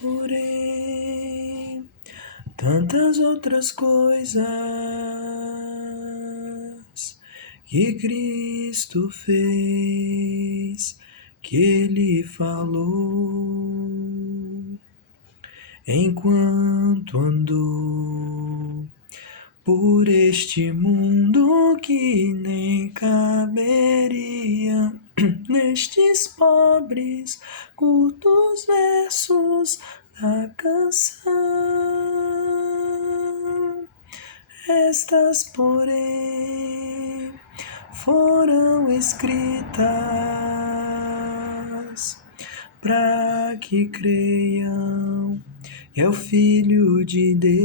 porém, tantas outras coisas que Cristo fez, que Ele falou, enquanto andou por este mundo que nem caberia nestes pobres, curtos versos da canção. Estas, porém, foram escritas para que creiam que é o Filho de Deus,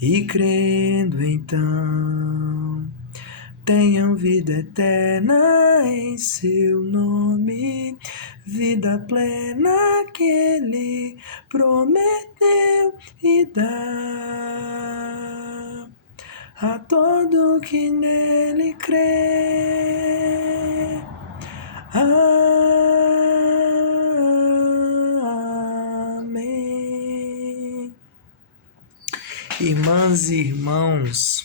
e crendo então tenham vida eterna em seu nome, vida plena que Ele prometeu e dá a todo que nele crê. Amém. Irmãs e irmãos,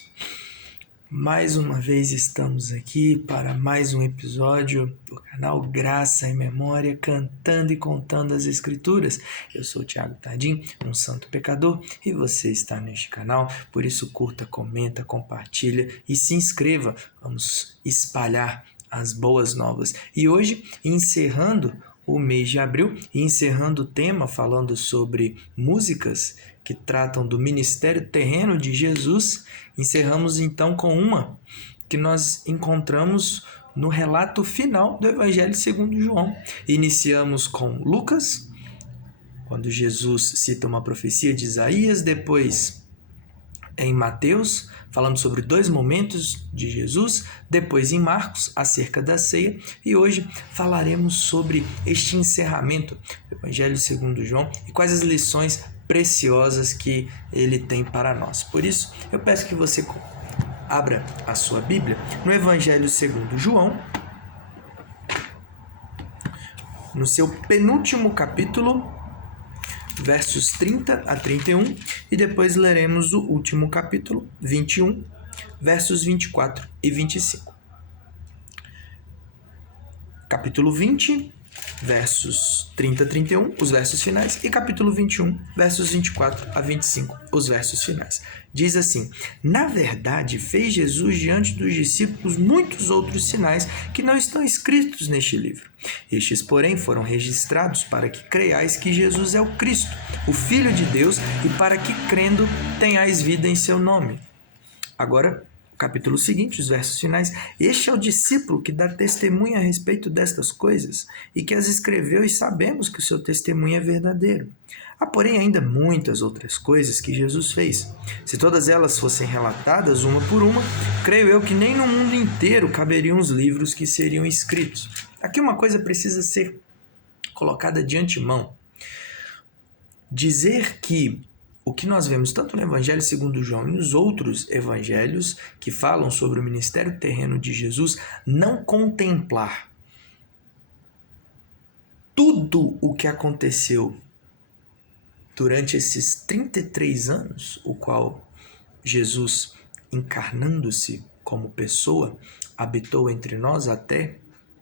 mais uma vez estamos aqui para mais um episódio do canal Graça e Memória, cantando e contando as Escrituras. Eu sou o Thiago Tardim, um santo pecador, e você está neste canal, por isso curta, comenta, compartilha e se inscreva. Vamos espalhar as boas novas. E hoje, encerrando o mês de abril e encerrando o tema falando sobre músicas que tratam do ministério terreno de Jesus, encerramos então com uma que nós encontramos no relato final do Evangelho segundo João. Iniciamos com Lucas, quando Jesus cita uma profecia de Isaías, depois em Mateus, falando sobre dois momentos de Jesus, depois em Marcos, acerca da ceia, e hoje falaremos sobre este encerramento do Evangelho segundo João e quais as lições preciosas que ele tem para nós. Por isso, eu peço que você abra a sua Bíblia no Evangelho segundo João, no seu penúltimo capítulo, versos 30 a 31, e depois leremos o último capítulo, 21, versos 24 e 25. Capítulo 20, versos 30 a 31, os versos finais, e capítulo 21, versos 24 a 25, os versos finais. Diz assim: na verdade, fez Jesus diante dos discípulos muitos outros sinais que não estão escritos neste livro. Estes, porém, foram registrados para que creiais que Jesus é o Cristo, o Filho de Deus, e para que, crendo, tenhais vida em seu nome. Agora, capítulo seguinte, os versos finais. Este é o discípulo que dá testemunha a respeito destas coisas e que as escreveu, e sabemos que o seu testemunho é verdadeiro. Há, porém, ainda muitas outras coisas que Jesus fez. Se todas elas fossem relatadas uma por uma, creio eu que nem no mundo inteiro caberiam os livros que seriam escritos. Aqui uma coisa precisa ser colocada de antemão. Dizer que o que nós vemos tanto no Evangelho segundo João e nos outros evangelhos que falam sobre o ministério terreno de Jesus, não contemplar tudo o que aconteceu durante esses 33 anos, o qual Jesus, encarnando-se como pessoa, habitou entre nós até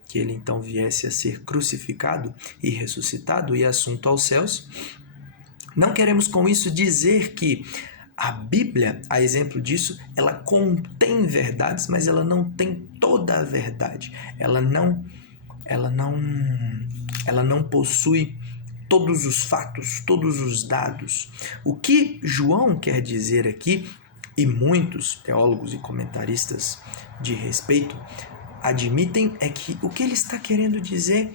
que ele então viesse a ser crucificado e ressuscitado e assunto aos céus. Não queremos com isso dizer que a Bíblia, a exemplo disso, ela contém verdades, mas ela não tem toda a verdade. Ela não possui todos os fatos, todos os dados. O que João quer dizer aqui, e muitos teólogos e comentaristas de respeito admitem, é que o que ele está querendo dizer,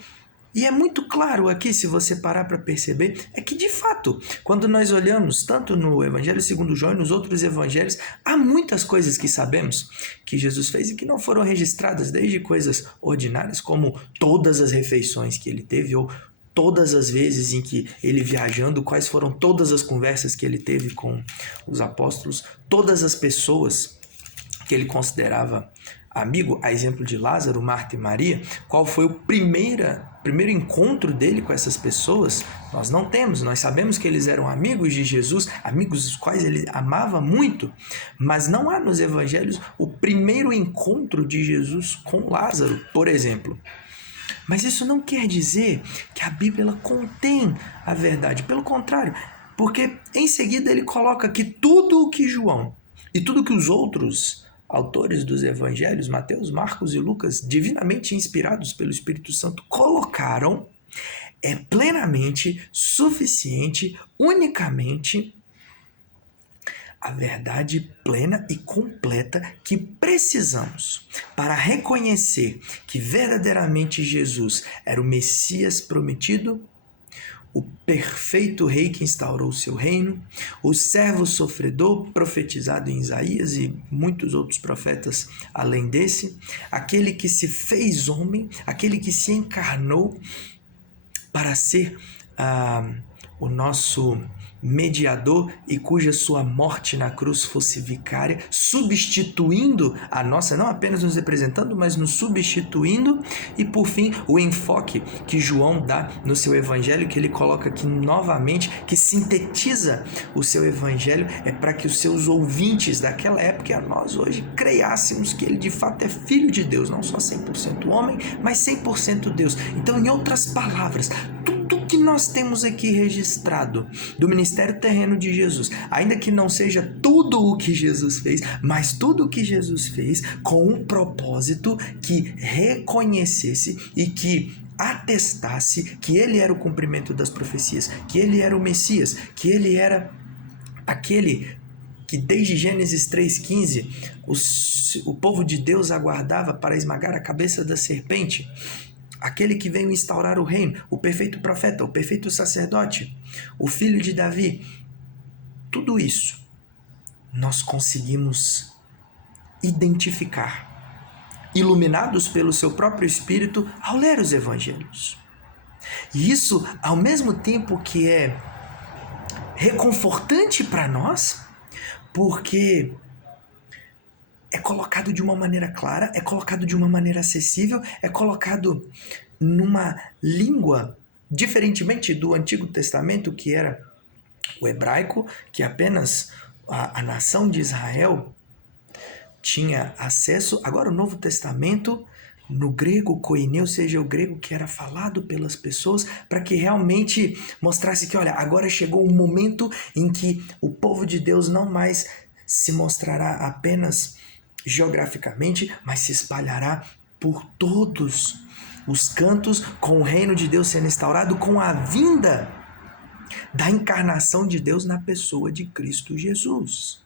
e é muito claro aqui, se você parar para perceber, é que de fato, quando nós olhamos tanto no Evangelho segundo João e nos outros evangelhos, há muitas coisas que sabemos que Jesus fez e que não foram registradas, desde coisas ordinárias, como todas as refeições que ele teve, ou todas as vezes em que ele viajando, quais foram todas as conversas que ele teve com os apóstolos, todas as pessoas que ele considerava amigo, a exemplo de Lázaro, Marta e Maria, qual foi o primeiro encontro dele com essas pessoas? Nós não temos, nós sabemos que eles eram amigos de Jesus, amigos os quais ele amava muito, mas não há nos evangelhos o primeiro encontro de Jesus com Lázaro, por exemplo. Mas isso não quer dizer que a Bíblia ela contém a verdade, pelo contrário, porque em seguida ele coloca que tudo o que João e tudo o que os outros autores dos evangelhos, Mateus, Marcos e Lucas, divinamente inspirados pelo Espírito Santo, colocaram, é plenamente suficiente, unicamente a verdade plena e completa que precisamos para reconhecer que verdadeiramente Jesus era o Messias prometido, o perfeito rei que instaurou o seu reino, o servo sofredor profetizado em Isaías e muitos outros profetas além desse, aquele que se fez homem, aquele que se encarnou para ser o nosso mediador e cuja sua morte na cruz fosse vicária, substituindo a nossa, não apenas nos representando, mas nos substituindo. E por fim, o enfoque que João dá no seu evangelho, que ele coloca aqui novamente, que sintetiza o seu evangelho, é para que os seus ouvintes daquela época, a nós hoje, creiássemos que ele de fato é filho de Deus, não só 100% homem, mas 100% Deus. Então, em outras palavras, tudo que nós temos aqui registrado do ministério terreno de Jesus, ainda que não seja tudo o que Jesus fez, mas tudo o que Jesus fez com um propósito que reconhecesse e que atestasse que ele era o cumprimento das profecias, que ele era o Messias, que ele era aquele que desde Gênesis 3,15 o povo de Deus aguardava para esmagar a cabeça da serpente, aquele que veio instaurar o reino, o perfeito profeta, o perfeito sacerdote, o filho de Davi. Tudo isso nós conseguimos identificar, iluminados pelo seu próprio Espírito ao ler os evangelhos. E isso, ao mesmo tempo que é reconfortante para nós, porque é colocado de uma maneira clara, é colocado de uma maneira acessível, é colocado numa língua, diferentemente do Antigo Testamento, que era o hebraico, que apenas a nação de Israel tinha acesso. Agora o Novo Testamento, no grego koineu, ou seja, o grego que era falado pelas pessoas, para que realmente mostrasse que, olha, agora chegou um momento em que o povo de Deus não mais se mostrará apenas geograficamente, mas se espalhará por todos os cantos, com o reino de Deus sendo instaurado, com a vinda da encarnação de Deus na pessoa de Cristo Jesus.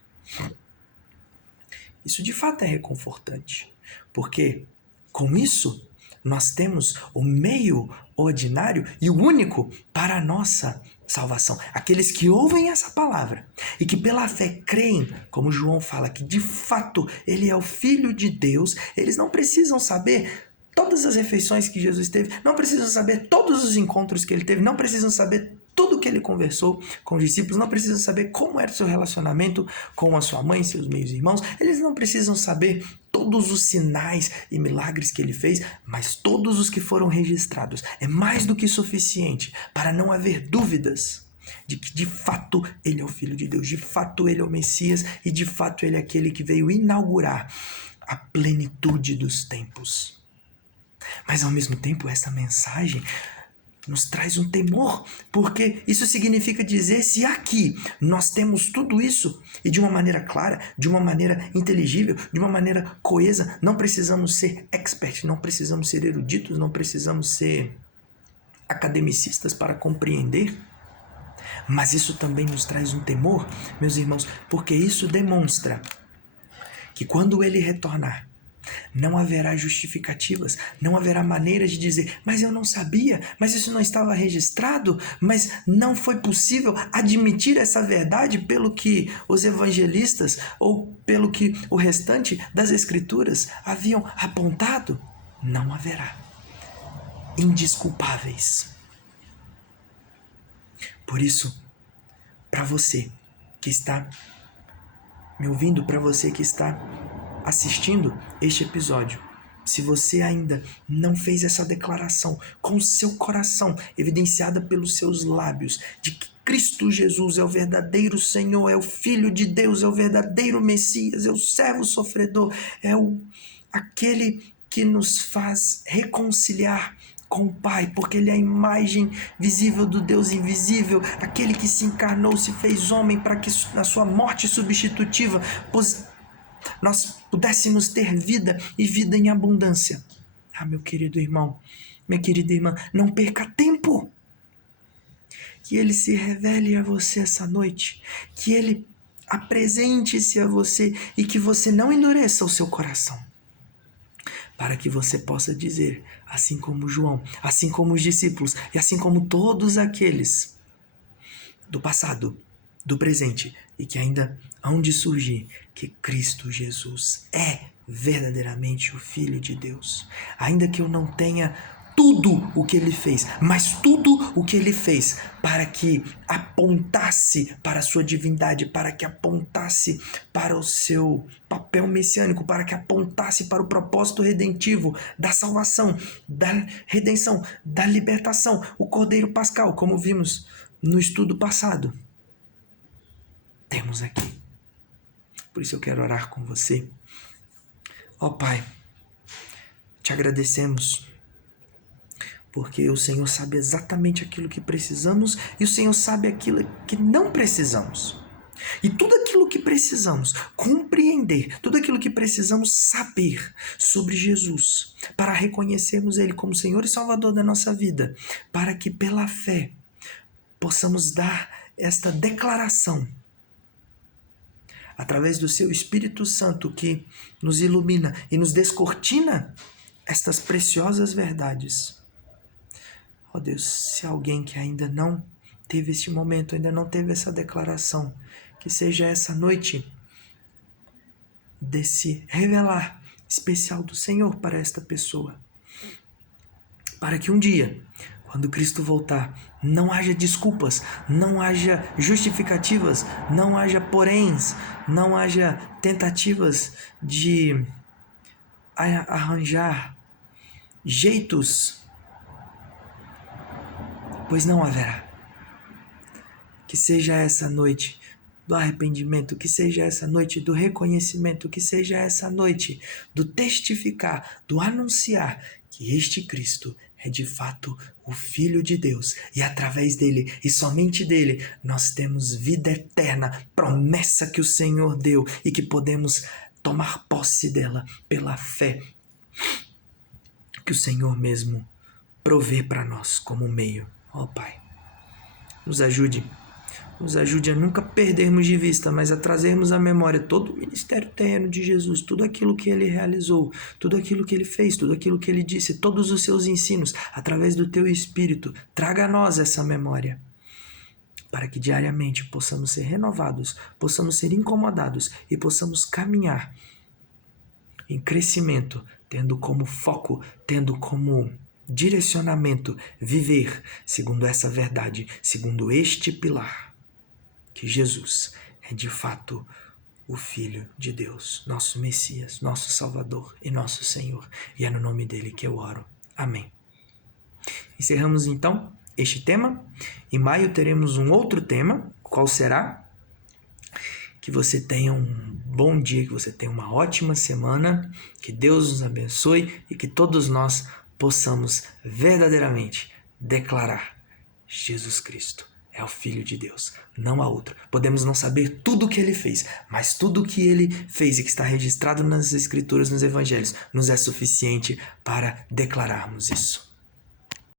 Isso de fato é reconfortante, porque com isso nós temos o meio ordinário e o único para a nossa salvação. Aqueles que ouvem essa palavra e que pela fé creem, como João fala, que de fato ele é o Filho de Deus, eles não precisam saber todas as refeições que Jesus teve, não precisam saber todos os encontros que ele teve, não precisam saber tudo que ele conversou com os discípulos, não precisam saber como era o seu relacionamento com a sua mãe, seus meios irmãos, eles não precisam saber todos os sinais e milagres que ele fez, mas todos os que foram registrados. É mais do que suficiente para não haver dúvidas de que de fato ele é o Filho de Deus, de fato ele é o Messias e de fato ele é aquele que veio inaugurar a plenitude dos tempos. Mas ao mesmo tempo essa mensagem nos traz um temor, porque isso significa dizer, se aqui nós temos tudo isso e de uma maneira clara, de uma maneira inteligível, de uma maneira coesa, não precisamos ser expert, não precisamos ser eruditos, não precisamos ser academicistas para compreender, mas isso também nos traz um temor, meus irmãos, porque isso demonstra que quando ele retornar, não haverá justificativas, não haverá maneira de dizer, mas eu não sabia, mas isso não estava registrado, mas não foi possível admitir essa verdade pelo que os evangelistas ou pelo que o restante das escrituras haviam apontado. Não haverá. Indesculpáveis. Por isso, para você que está me ouvindo, para você que está assistindo este episódio, se você ainda não fez essa declaração com o seu coração, evidenciada pelos seus lábios, de que Cristo Jesus é o verdadeiro Senhor, é o Filho de Deus, é o verdadeiro Messias, é o servo sofredor, é aquele que nos faz reconciliar com o Pai, porque Ele é a imagem visível do Deus invisível, aquele que se encarnou, se fez homem para que na sua morte substitutiva nós pudéssemos ter vida e vida em abundância. Meu querido irmão, minha querida irmã, não perca tempo. Que Ele se revele a você essa noite, que Ele apresente-se a você e que você não endureça o seu coração, para que você possa dizer, assim como João, assim como os discípulos e assim como todos aqueles do passado, do presente e que ainda hão de surgir, que Cristo Jesus é verdadeiramente o Filho de Deus. Ainda que eu não tenha tudo o que Ele fez, mas tudo o que Ele fez para que apontasse para a sua divindade, para que apontasse para o seu papel messiânico, para que apontasse para o propósito redentivo da salvação, da redenção, da libertação, o Cordeiro Pascal, como vimos no estudo passado. Temos aqui. Por isso eu quero orar com você. Ó Pai, te agradecemos, porque o Senhor sabe exatamente aquilo que precisamos e o Senhor sabe aquilo que não precisamos. E tudo aquilo que precisamos compreender, tudo aquilo que precisamos saber sobre Jesus, para reconhecermos Ele como Senhor e Salvador da nossa vida, para que pela fé possamos dar esta declaração através do seu Espírito Santo que nos ilumina e nos descortina estas preciosas verdades. Ó Deus, se alguém que ainda não teve este momento, ainda não teve essa declaração, que seja essa noite desse revelar especial do Senhor para esta pessoa. Para que um dia, quando Cristo voltar, não haja desculpas, não haja justificativas, não haja poréns, não haja tentativas de arranjar jeitos, pois não haverá. Que seja essa noite do arrependimento, que seja essa noite do reconhecimento, que seja essa noite do testificar, do anunciar que este Cristo é de fato o Filho de Deus e através dele e somente dele nós temos vida eterna, promessa que o Senhor deu e que podemos tomar posse dela pela fé que o Senhor mesmo provê para nós como meio. Ó Pai, nos ajude a nunca perdermos de vista, mas a trazermos à memória todo o ministério terreno de Jesus, tudo aquilo que Ele realizou, tudo aquilo que Ele fez, tudo aquilo que Ele disse, todos os seus ensinos, através do Teu Espírito. Traga a nós essa memória, para que diariamente possamos ser renovados, possamos ser incomodados e possamos caminhar em crescimento, tendo como foco, tendo como direcionamento, viver segundo essa verdade, segundo este pilar, que Jesus é de fato o Filho de Deus, nosso Messias, nosso Salvador e nosso Senhor. E é no nome dele que eu oro. Amém. Encerramos então este tema. Em maio teremos um outro tema. Qual será? Que você tenha um bom dia, que você tenha uma ótima semana, que Deus nos abençoe e que todos nós possamos verdadeiramente declarar: Jesus Cristo é o Filho de Deus, não há outro. Podemos não saber tudo o que Ele fez, mas tudo o que Ele fez e que está registrado nas Escrituras, nos Evangelhos, nos é suficiente para declararmos isso.